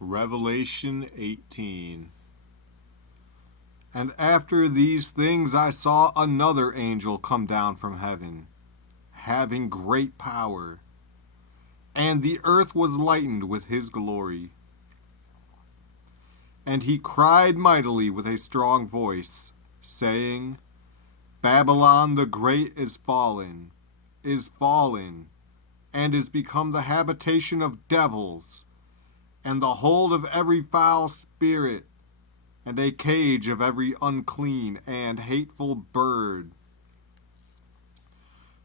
Revelation 18. And after these things I saw another angel come down from heaven, having great power, and the earth was lightened with his glory. And he cried mightily with a strong voice, saying, Babylon the great is fallen, and is become the habitation of devils, and the hold of every foul spirit, and a cage of every unclean and hateful bird.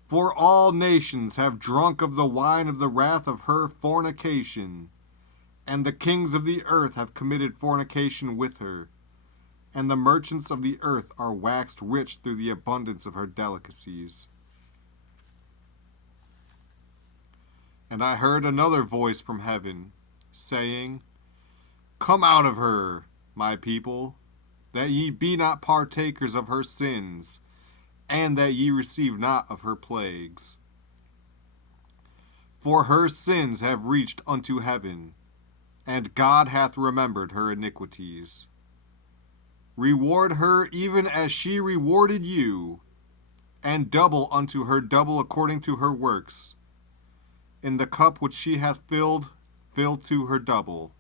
For all nations have drunk of the wine of the wrath of her fornication, and the kings of the earth have committed fornication with her, and the merchants of the earth are waxed rich through the abundance of her delicacies. And I heard another voice from heaven, saying, Come out of her, my people, that ye be not partakers of her sins, and that ye receive not of her plagues. For her sins have reached unto heaven, and God hath remembered her iniquities. Reward her even as she rewarded you, and double unto her double according to her works. In the cup which she hath filled, fill to her double.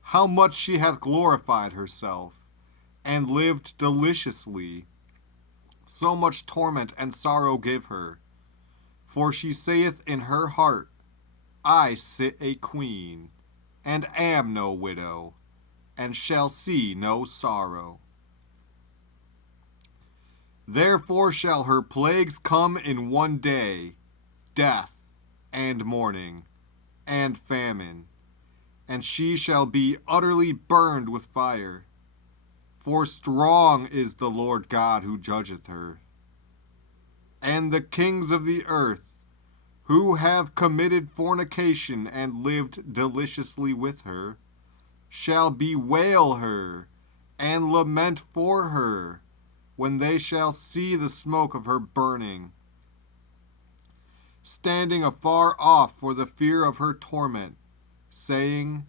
How much she hath glorified herself, and lived deliciously, so much torment and sorrow give her. For she saith in her heart, I sit a queen, and am no widow, and shall see no sorrow. Therefore shall her plagues come in one day, death, and mourning, and famine, and she shall be utterly burned with fire. For strong is the Lord God who judgeth her. And the kings of the earth, who have committed fornication and lived deliciously with her, shall bewail her and lament for her when they shall see the smoke of her burning, standing afar off for the fear of her torment, saying,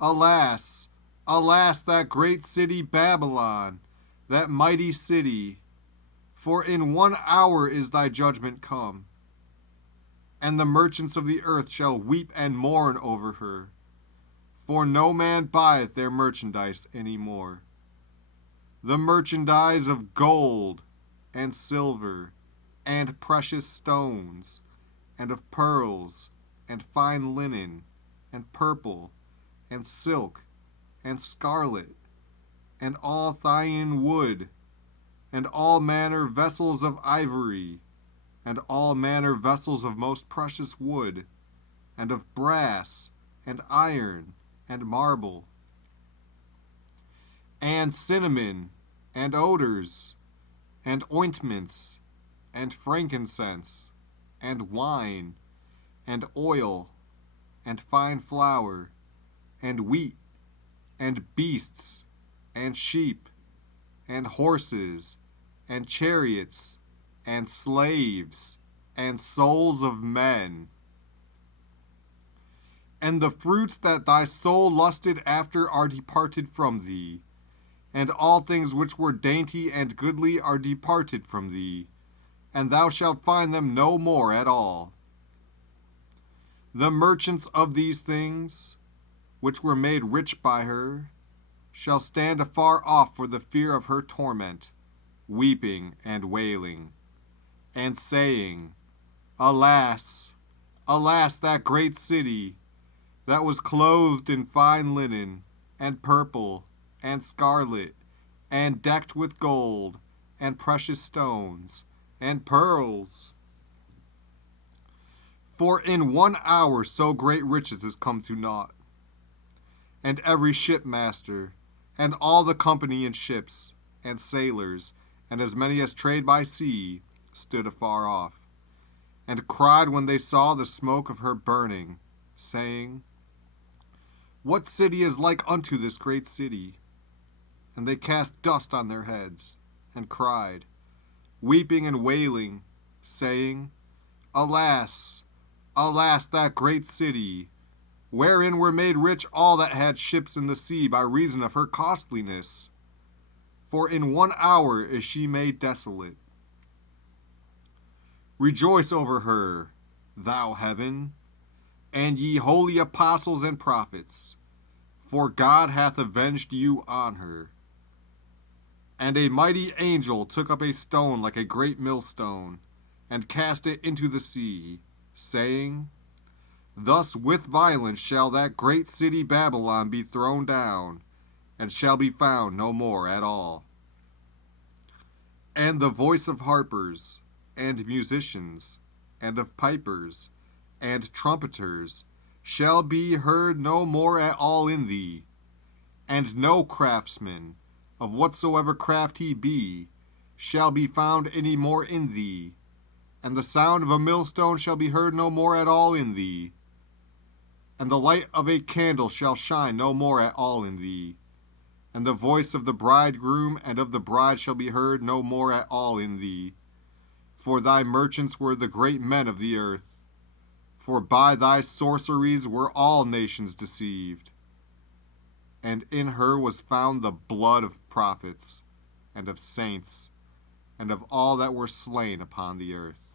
Alas, alas, that great city Babylon, that mighty city, for in 1 hour is thy judgment come. And the merchants of the earth shall weep and mourn over her, for no man buyeth their merchandise any more. The merchandise of gold, and silver, and precious stones, and of pearls, and fine linen, and purple, and silk, and scarlet, and all Thyian wood, and all manner vessels of ivory, and all manner vessels of most precious wood, and of brass, and iron, and marble, and cinnamon, and odors, and ointments, and frankincense, and wine, and oil, and fine flour, and wheat, and beasts, and sheep, and horses, and chariots, and slaves, and souls of men. And the fruits that thy soul lusted after are departed from thee, and all things which were dainty and goodly are departed from thee, and thou shalt find them no more at all. The merchants of these things, which were made rich by her, shall stand afar off for the fear of her torment, weeping and wailing, and saying, Alas, alas, that great city, that was clothed in fine linen, and purple, and scarlet, and decked with gold, and precious stones, and pearls. For in 1 hour so great riches is come to naught. And every shipmaster, and all the company in ships, and sailors, and as many as trade by sea, stood afar off, and cried when they saw the smoke of her burning, saying, What city is like unto this great city? And they cast dust on their heads, and cried, weeping and wailing, saying, Alas, alas, that great city, wherein were made rich all that had ships in the sea by reason of her costliness. For in 1 hour is she made desolate. Rejoice over her, thou heaven, and ye holy apostles and prophets, for God hath avenged you on her. And a mighty angel took up a stone like a great millstone, and cast it into the sea, saying, Thus with violence shall that great city Babylon be thrown down, and shall be found no more at all. And the voice of harpers, and musicians, and of pipers, and trumpeters, shall be heard no more at all in thee, and no craftsman, of whatsoever craft he be, shall be found any more in thee, and the sound of a millstone shall be heard no more at all in thee, and the light of a candle shall shine no more at all in thee, and the voice of the bridegroom and of the bride shall be heard no more at all in thee. For thy merchants were the great men of the earth, for by thy sorceries were all nations deceived. And in her was found the blood of prophets, and of saints, and of all that were slain upon the earth.